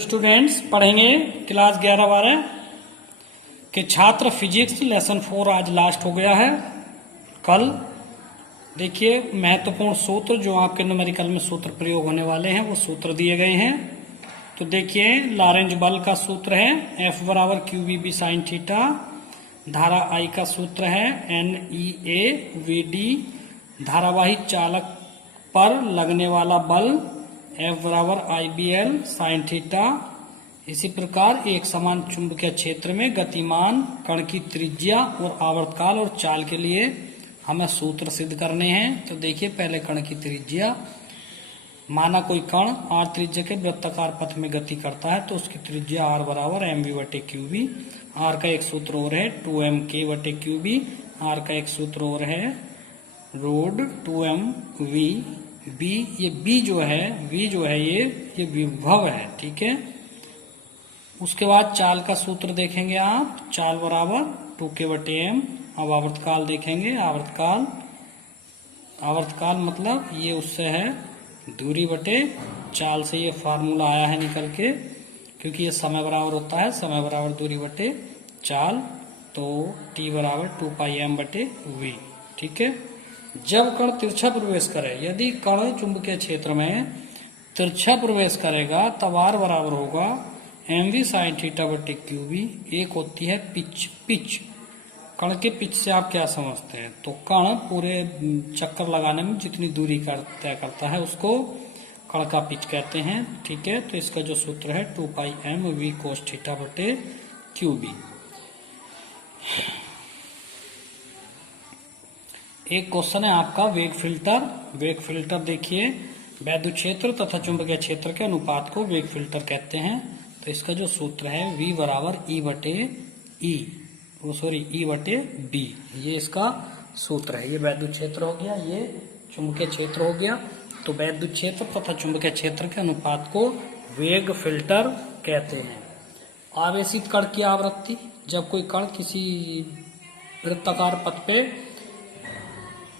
Students पढ़ेंगे class 11-12 के छात्र फिजिक्स लेसन 4 आज लास्ट हो गया है। कल देखिए महत्वपूर्ण सूत्र जो आपके न्यूमेरिकल में सूत्र प्रयोग होने वाले हैं वो सूत्र दिए गए हैं। तो देखिए लॉरेंज बल का सूत्र है F बराबर QVB साइन थीटा। धारा I का सूत्र है NEAVD। धारावाही चालक पर लगने वाला बल F बराबर IBL साइन थीटा। इसी प्रकार एक समान चुंबकीय क्षेत्र में गतिमान कण की त्रिज्या और आवर्तकाल और चाल के लिए हमें सूत्र सिद्ध करने हैं। तो देखिए पहले कण की त्रिज्या, माना कोई कण r त्रिज्या के वृत्ताकार पथ में गति करता है तो उसकी त्रिज्या r बराबर mv/qb। r का एक सूत्र और है 2mk/qb। r का एक सूत्र और है रोड 2mv। b ये b जो है v जो है ये विभव है, ठीक है। उसके बाद चाल का सूत्र देखेंगे आप, चाल बराबर 2k/m। अब आवर्तकाल देखेंगे, आवर्तकाल मतलब ये उससे है दूरी बटे चाल से ये फार्मूला आया है निकल के, क्योंकि ये समय बराबर होता है समय बराबर दूरी बटे चाल। तो t बराबर 2πm/v, ठीक है। जब कण तिरछा प्रवेश करे, यदि कण चुंबकीय क्षेत्र में तिरछा प्रवेश करेगा तब r बराबर होगा mv साइन थीटा/qb। एक होती है पिच। कण के पिच से आप क्या समझते हैं? तो कण पूरे चक्कर लगाने में जितनी दूरी तय करता है उसको कण का पिच कहते हैं, ठीक है। तो इसका जो सूत्र है 2πmv cos थीटा/qb। एक क्वेश्चन है आपका वेग फिल्टर देखिए वैद्युत क्षेत्र तथा चुंबकीय क्षेत्र के अनुपात को वेग फिल्टर कहते हैं। तो इसका जो सूत्र है v बराबर E/b, ये इसका सूत्र है। ये वैद्युत क्षेत्र हो गया, ये चुंबकीय क्षेत्र हो गया। तो वैद्युत क्षेत्र तथा चुंबकीय क्षेत्र के अनुपात को वेग फिल्टर कहते हैं। आवेशित कण की आवृत्ति, जब कोई कण किसी वृत्ताकार पथ पे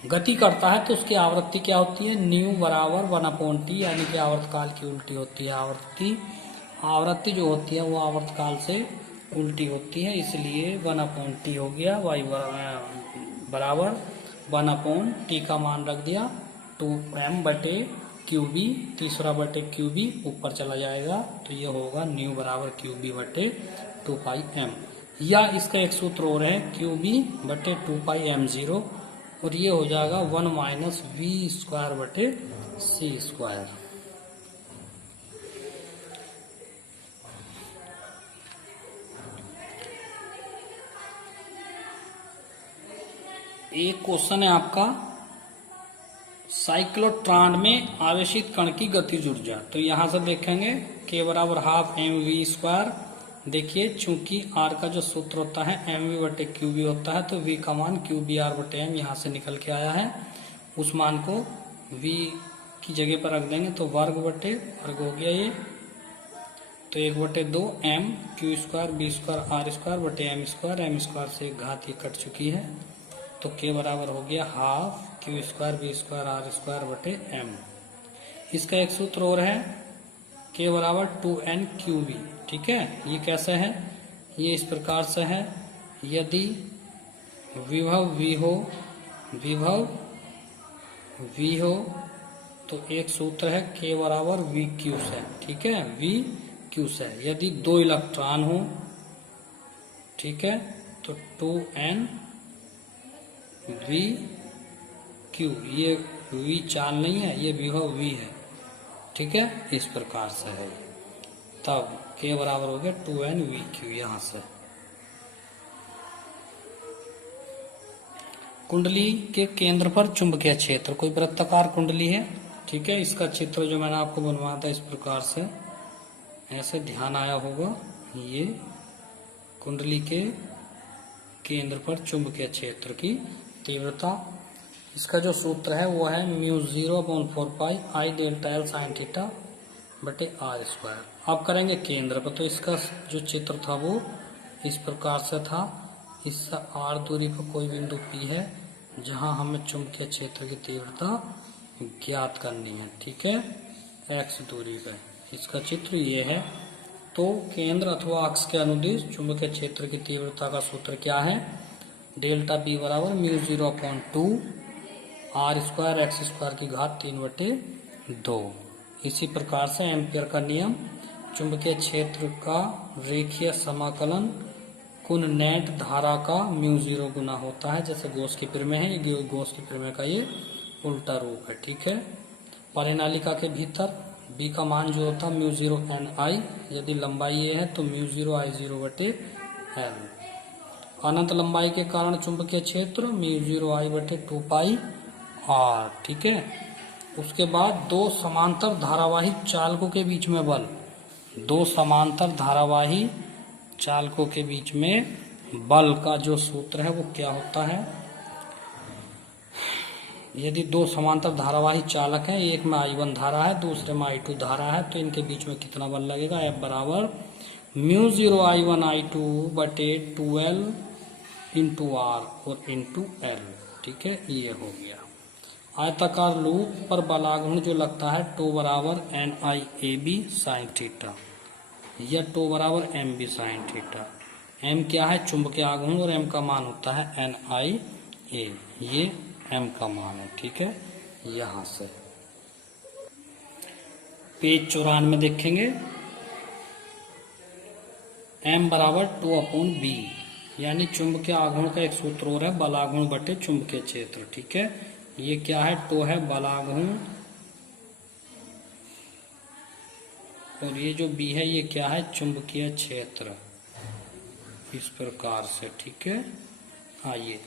गति करता है तो उसकी आवृत्ति क्या होती है? न्यू बराबर 1/t, यानी कि आवर्तकाल की उल्टी होती है। आवृत्ति जो होती है वो आवर्तकाल से उल्टी होती है, इसलिए 1/t हो गया। y बराबर 1/t का मान रख दिया 2m/qb, तीसरा बटे qb ऊपर चला जाएगा तो ये होगा न्यू बराबर qb/2πm। या इसका एक सूत्र और है qb/2πm0, और ये हो जाएगा 1 - v²/c²। एक क्वेश्चन है आपका साइक्लोट्रॉन में आवेशित कण की गतिज ऊर्जा। तो यहां से देखेंगे k बराबर ½ mv²। देखिए चूंकि r का जो सूत्र होता है mv/qb होता है तो v का मान qbr/m यहाँ से निकल के आया है। उस मान को v की जगह पर रख देंगे तो वर्ग हो गया ये। तो 1/2 m q² b² r²/m², m² से घात ये कट चुकी है तो k बराबर हो गया ½ q² b² r²/m। इसका एक सूत्र और है k बराबर 2n/qb, ठीक है। ये कैसे है? ये इस प्रकार से है, यदि विभव v हो तो एक सूत्र है k बराबर vq से, ठीक है, vq से। यदि 2 इलेक्ट्रॉन हो, ठीक है, तो 2n vq। ये v चाल नहीं है, ये विभव v है, ठीक है, इस प्रकार से है। तब k बराबर हो गया 2n vq। यहां से कुंडली के केंद्र पर चुंबकीय क्षेत्र, कोई वृत्ताकार कुंडली है, ठीक है। इसका चित्र जो मैंने आपको बनवाया था इस प्रकार से, ऐसे ध्यान आया होगा। ये कुंडली के केंद्र पर चुंबकीय क्षेत्र की तीव्रता, इसका जो सूत्र है वो है μ0/4π I∆L sin θ/r²। अब करेंगे केंद्र पर, तो इसका जो चित्र था वो इस प्रकार से था। इस r दूरी पर कोई बिंदु P है जहां हमें चुंबकीय क्षेत्र की तीव्रता ज्ञात करनी है, ठीक है, x दूरी पर। इसका चित्र ये है। तो केंद्र अथवा अक्ष के अनुदिश चुंबकीय क्षेत्र की तीव्रता का सूत्र क्या है? डेल्टा बी बराबर mu 0/2 R square X square की घात 3/2। इसी प्रकार से एम्पियर का नियम, चुंबकीय क्षेत्र का रेखीय समाकलन कुल नेट धारा का म्यू 0 गुना होता है, जैसे गॉस की प्रमेय है, ये गॉस की प्रमेय का ये उल्टा रूप है। ठीक है। परिनालिका के भीतर बी का मान जो होता है म्यू 0 एन आई, यदि लंबाई ए है तो म्यू 0 आई 0/एल। अनंत लंबाई के कारण चुंबकीय क्षेत्र म्यू 0 आई/2 पाई आर। ठीक है। उसके बाद दो समांतर धारावाही चालकों के बीच में बल, दो समांतर धारावाही चालकों के बीच में बल का जो सूत्र है वो क्या होता है? यदि दो समांतर धारावाही चालक हैं, एक में I1 धारा है, दूसरे में I2 धारा है, तो इनके बीच में कितना बल लगेगा? F बराबर mu 0 I1 I2/2L into R और इंटू एल। ठीक है, ये हो गया। आयताकार लूप पर बलाघूर्ण जो लगता है टो बराबर NIAB साइन थीटा या टो बराबर MB साइन थीटा। M क्या है? चुंबकीय आघूर्ण, और M का मान होता है NIA, ये M का मान है। ठीक है। यहां से पेज 94 देखेंगे, M बराबर 2/B, यानी चुंबकीय आघूर्ण का एक सूत्र और है बलाघूर्ण बटे चुंबकीय क्षेत्र। ठीक है। ये क्या है? टो है बलाघूर्ण, और ये जो B है ये क्या है? चुंबकीय क्षेत्र। इस प्रकार से। ठीक है। आइए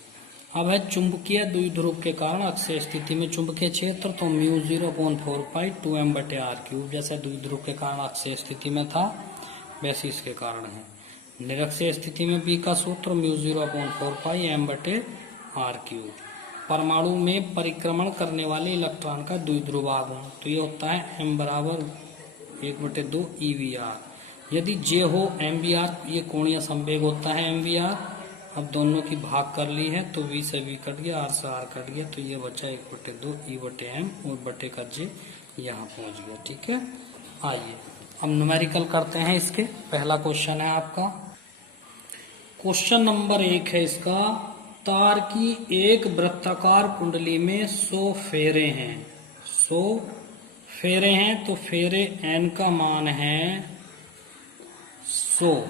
अब है चुंबकीय द्विध्रुव के कारण अक्षीय स्थिति में चुंबकीय क्षेत्र, तो म्यू 0/4 पाई 2m/r³। जैसे द्विध्रुव के कारण अक्षीय स्थिति में था वैसे इसके कारण है। निरक्षीय स्थिति में B का सूत्र म्यू 0/4 पाई m/r³। परमाणु में परिक्रमण करने वाले इलेक्ट्रॉन का द्विध्रुव आघूर्ण, तो ये होता है m बराबर 1/2 EVR। यदि J हो MVR, ये कोणीय संवेग होता है MVR। अब दोनों की भाग कर ली है तो V से V कट गया, R से R कट गया, तो ये बचा 1/2 E/m और बटे का J यहाँ पहुंच गया। ठीक है। आइए अब न्यूमेरिकल करते हैं इसके। पहला क्वेश्चन है आपका, क्वेश्चन नंबर 1 है इसका, तार की एक वृत्ताकार कुंडली में 100 फेरे हैं। 100 फेरे हैं, तो फेरे N का मान है 100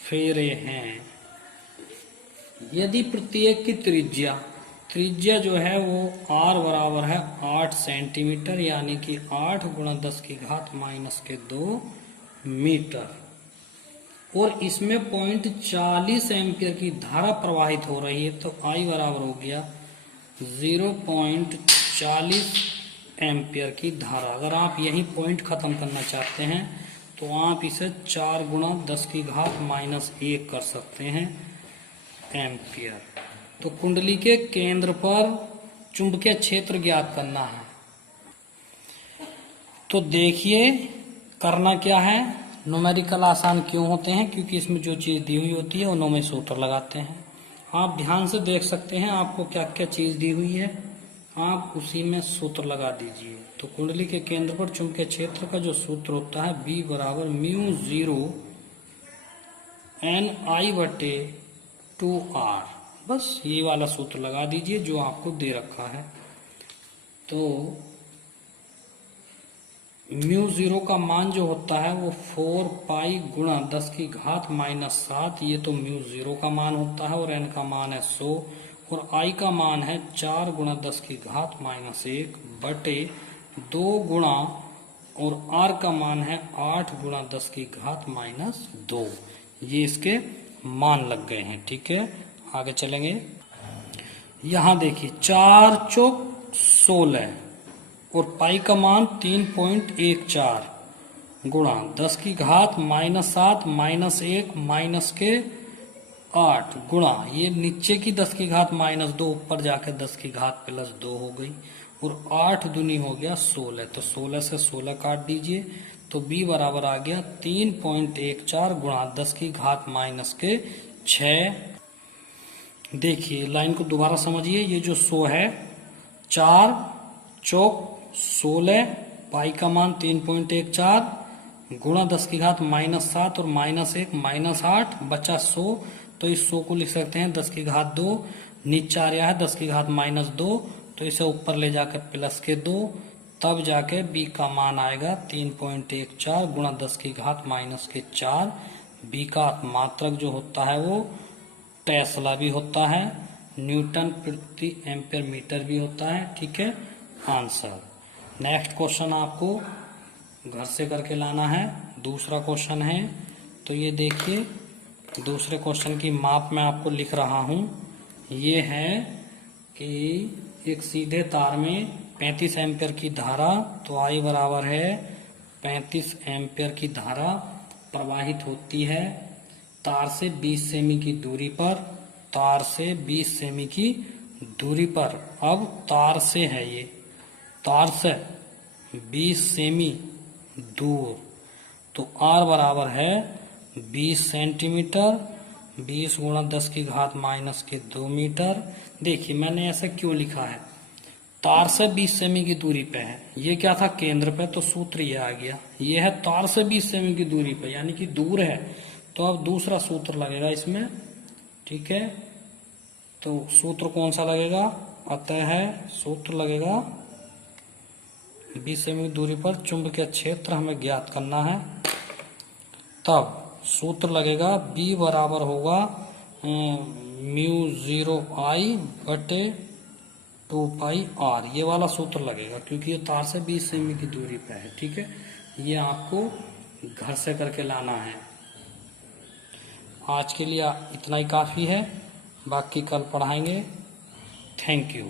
फेरे हैं। यदि प्रत्येक की त्रिज्या जो है वो R बराबर है 8 सेंटीमीटर, यानी कि 8 × 10⁻² मीटर, और इसमें 0.40 एम्पियर की धारा प्रवाहित हो रही है, तो I बराबर हो गया 0.40 एम्पियर की धारा। अगर आप यही पॉइंट खत्म करना चाहते हैं तो आप इसे 4 × 10⁻1 कर सकते हैं एम्पियर। तो कुंडली के केंद्र पर चुंबकीय क्षेत्र ज्ञात करना है। तो देखिए करना क्या है, न्यूमेरिकल आसान क्यों होते हैं? क्योंकि इसमें जो चीज दी हुई होती है उन्हों में सूत्र लगाते हैं। आप ध्यान से देख सकते हैं आपको क्या क्या चीज दी हुई है, आप उसी में सूत्र लगा दीजिए। तो कुंडली के केंद्र पर चुंबकीय क्षेत्र का जो सूत्र होता है B बराबर म्यू 0 NI/2R, बस ये वाला सूत्र लगा दीजिए जो आपको दे रखा है। तो म्यू 0 का मान जो होता है वो 4 पाई गुणा 10⁻⁻7, ये तो म्यू 0 का मान होता है, और n का मान है 100, और I का मान है 4 × 10⁻1 बटे 2 गुणा, और R का मान है 8 × 10⁻²। ये इसके मान लग गए हैं। ठीक है। आगे चलेंगे। यहाँ देखिए 4 चौक 16 और पाई का मान 3.14 गुणा 10⁻⁻7 -1 - 8 गुणा, ये नीचे की 10⁻2 ऊपर जाके 10⁻+2 हो गई, और 8 दूनी हो गया 16, तो 16 से 16 काट दीजिए, तो B बराबर आ गया 3.14 गुणा 10⁻6। देखिए लाइन को दोबारा समझिए, ये जो 100 है, 4 चौक 16, पाई का मान 3.14 गुणा 10 की घात -7 और -1 -8 बचा 100। तो इस 100 को लिख सकते हैं 10 की घात 2। नीचे आ रहा है 10 की घात -2, तो इसे ऊपर ले जाकर प्लस के 2, तब जाके b का मान आएगा 3.14 गुणा 10 की घात -4। b का मात्रक जो होता है वो टेस्ला भी होता है, न्यूटन प्रति एम्पियर मीटर भी होता है। ठीक है, आंसर। नेक्स्ट क्वेश्चन आपको घर से करके लाना है। दूसरा क्वेश्चन है, तो ये देखिए दूसरे क्वेश्चन की माप मैं आपको लिख रहा हूं। ये है कि एक सीधे तार में 35 एम्पियर की धारा, तो I बराबर है 35 एम्पियर की धारा प्रवाहित होती है तार से 20 सेमी की दूरी पर। तार से 20 सेमी की दूरी पर। अब तार से है ये, तार से 20 सेमी दूर, तो R बराबर है 20 सेंटीमीटर। 20 गुणा 10 की घात -2 मीटर। देखिए मैंने ऐसा क्यों लिखा है, तार से 20 सेमी की दूरी पे है, ये क्या था केंद्र पे, तो सूत्र ये आ गया। ये है तार से 20 सेमी की दूरी पे, यानी कि दूर है, तो अब दूसरा सूत्र लगेगा इसमें। ठीक है, तो सूत्र कौन सा लगेगा, अतः है सूत्र लगेगा 20 सेमी की दूरी पर चुंबकीय क्षेत्र हमें ज्ञात करना है। तब सूत्र लगेगा B बराबर होगा μ0I बटे 2πr। ये वाला सूत्र लगेगा क्योंकि ये तार से 20 सेमी की दूरी पे है। ठीक है, ये आपको घर से करके लाना है। आज के लिए इतना ही काफ़ी है, बाकी कल पढ़ाएंगे। Thank you.